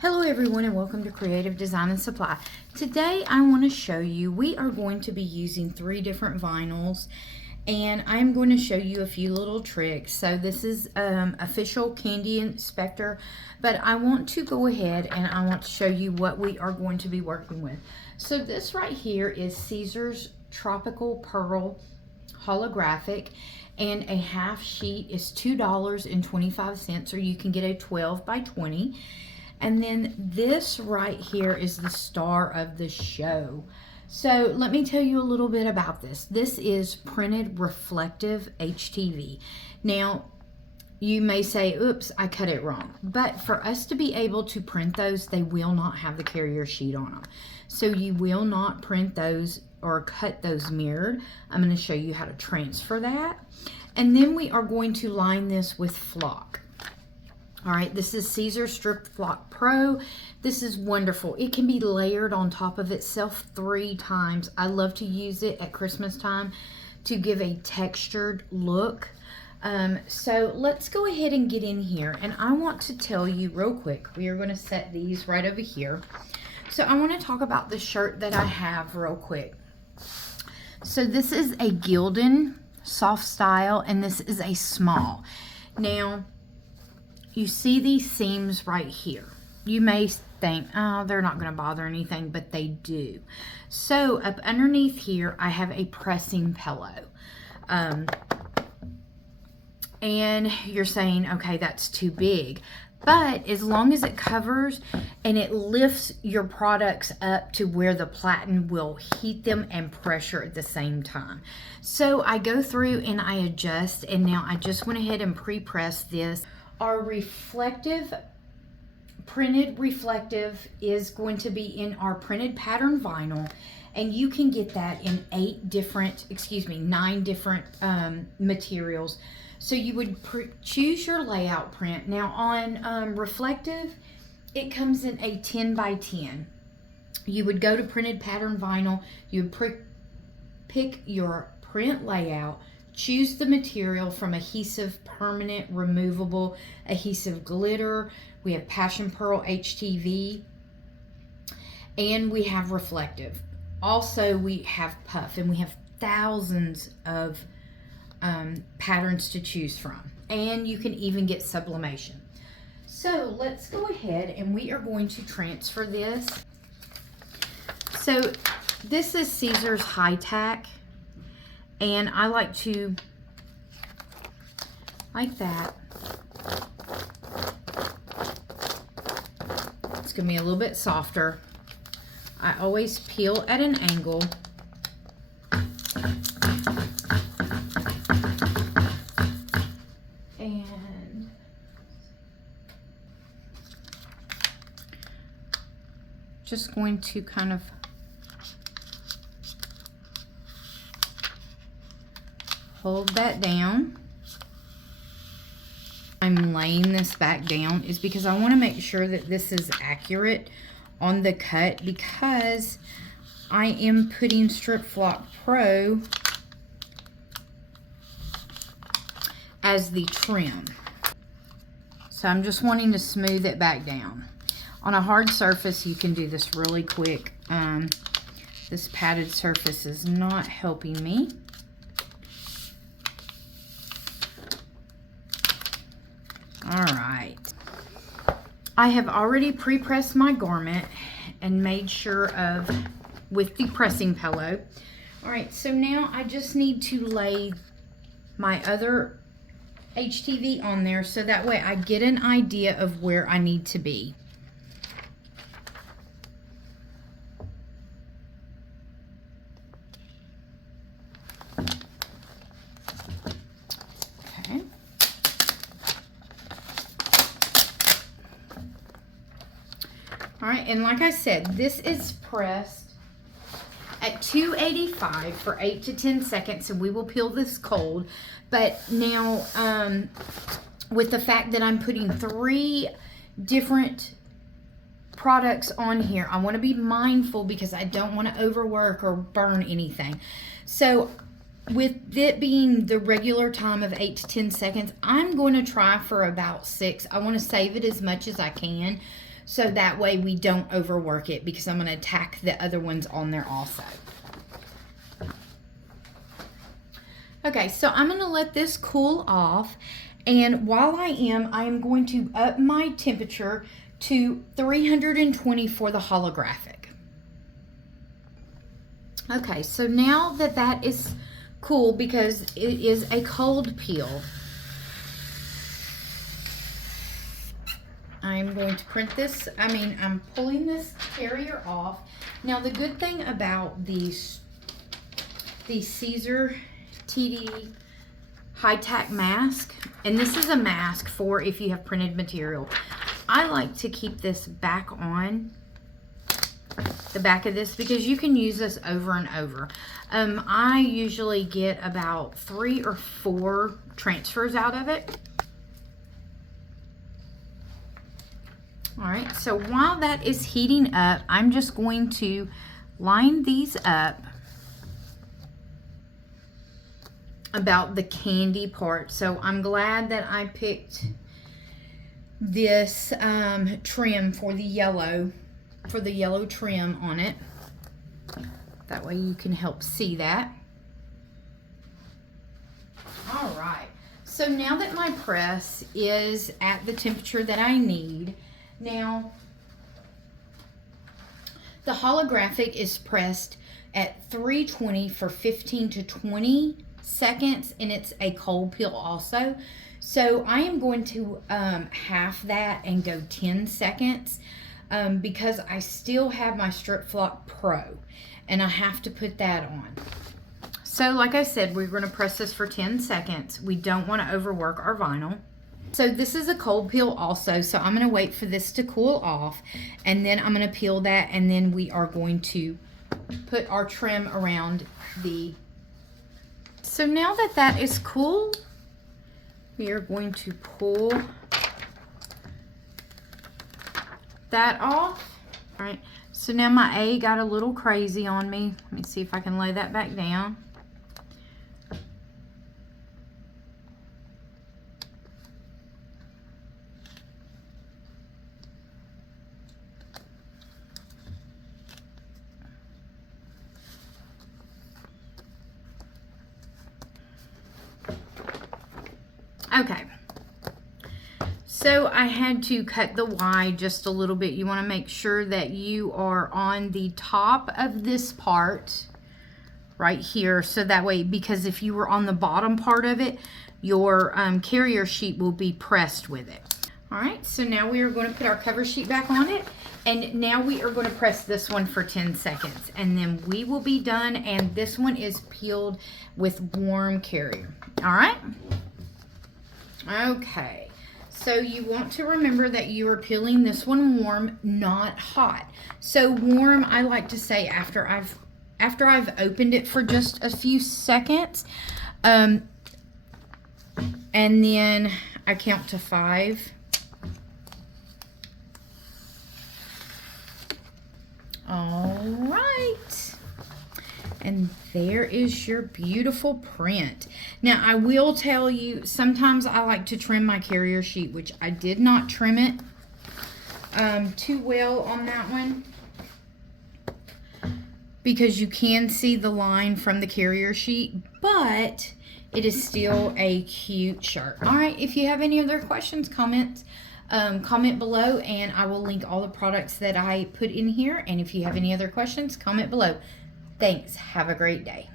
Hello everyone and welcome to Creative Design and Supply. Today I want to show you, we are going to be using 3 different vinyls and I'm going to show you a few little tricks. So this is official candy inspector, but I want to go ahead and I want to show you what we are going to be working with. So this right here is Caesar's Tropical Pearl holographic, and a half sheet is $2.25, or you can get a 12 by 20. And then this right here is the star of the show. So let me tell you a little bit about this. This is printed reflective HTV. Now, you may say, oops, I cut it wrong. But for us to be able to print those, they will not have the carrier sheet on them. So you will not print those or cut those mirrored. I'm going to show you how to transfer that. And then we are going to line this with flock. All right, this is Caesar Strip Flock Pro. This is wonderful. It can be layered on top of itself 3 times. I love to use it at Christmas time to give a textured look. So let's go ahead and get in here. And I want to tell you real quick, we are going to set these right over here. So I want to talk about the shirt that I have real quick. So this is a Gildan soft style, and this is a small. Now, you see these seams right here. You may think, oh, they're not going to bother anything, but they do. So up underneath here, I have a pressing pillow. And you're saying, okay, that's too big. But as long as it covers and it lifts your products up to where the platen will heat them and pressure at the same time. So I go through and I adjust, and now I just went ahead and pre-press this. Our reflective, printed reflective is going to be in our printed pattern vinyl, and you can get that in 9 different materials. So you would choose your layout print. Now on reflective, it comes in a 10 by 10. You would go to printed pattern vinyl, you would pick your print layout, choose the material from adhesive, permanent, removable, adhesive glitter. We have Passion Pearl HTV, and we have reflective. Also, we have Puff, and we have thousands of patterns to choose from. And you can even get sublimation. So let's go ahead and we are going to transfer this. So this is Caesar's High Tack. And I like to, like that. It's going to be a little bit softer. I always peel at an angle. And just going to kind of hold that down. I'm laying this back down is because I want to make sure that this is accurate on the cut, because I am putting Strip Flock Pro as the trim. So I'm just wanting to smooth it back down. On a hard surface, you can do this really quick. This padded surface is not helping me. All right, I have already pre-pressed my garment and made sure of with the pressing pillow. All right, so now I just need to lay my other HTV on there so that way I get an idea of where I need to be. Okay. All right, and like I said, this is pressed at 285 for 8 to 10 seconds, and we will peel this cold. But now, with the fact that I'm putting 3 different products on here, I want to be mindful because I don't want to overwork or burn anything. So with it being the regular time of 8 to 10 seconds, I'm going to try for about 6. I want to save it as much as I can. so that way we don't overwork it, because I'm going to tack the other ones on there also. Okay, so I'm going to let this cool off, and while I am going to up my temperature to 320 for the holographic. Okay, so now that that is cool, because it is a cold peel, I'm going to print this. I'm pulling this carrier off. Now, the good thing about these Caesar TD high-tack mask, and this is a mask for if you have printed material. I like to keep this back on the back of this, because you can use this over and over. I usually get about 3 or 4 transfers out of it. All right, so while that is heating up, I'm just going to line these up about the candy part. So I'm glad that I picked this trim for the yellow trim on it. That way you can help see that. All right, so now that my press is at the temperature that I need, now the holographic is pressed at 320 for 15 to 20 seconds, and it's a cold peel also. So I am going to half that and go 10 seconds because I still have my Strip Flock Pro, and I have to put that on. So like I said, we're going to press this for 10 seconds. We don't want to overwork our vinyl. So this is a cold peel also, so I'm going to wait for this to cool off, and then I'm going to peel that, and then we are going to put our trim around the... So now that that is cool, we are going to pull that off. All right, so now my A got a little crazy on me. Let me see if I can lay that back down. Okay, so I had to cut the Y just a little bit. You want to make sure that you are on the top of this part right here, so that way, because if you were on the bottom part of it, your carrier sheet will be pressed with it. All right, so now we are going to put our cover sheet back on it, and now we are going to press this one for 10 seconds, and then we will be done, and this one is peeled with warm carrier. All right. Okay, so you want to remember that you are peeling this one warm, not hot. So warm, I like to say after I've opened it for just a few seconds, and then I count to 5. All right. And there is your beautiful print. Now, I will tell you, sometimes I like to trim my carrier sheet, which I did not trim it too well on that one, because you can see the line from the carrier sheet, but it is still a cute shirt. All right, if you have any other questions, comment below, and I will link all the products that I put in here. And if you have any other questions, comment below. Thanks. Have a great day.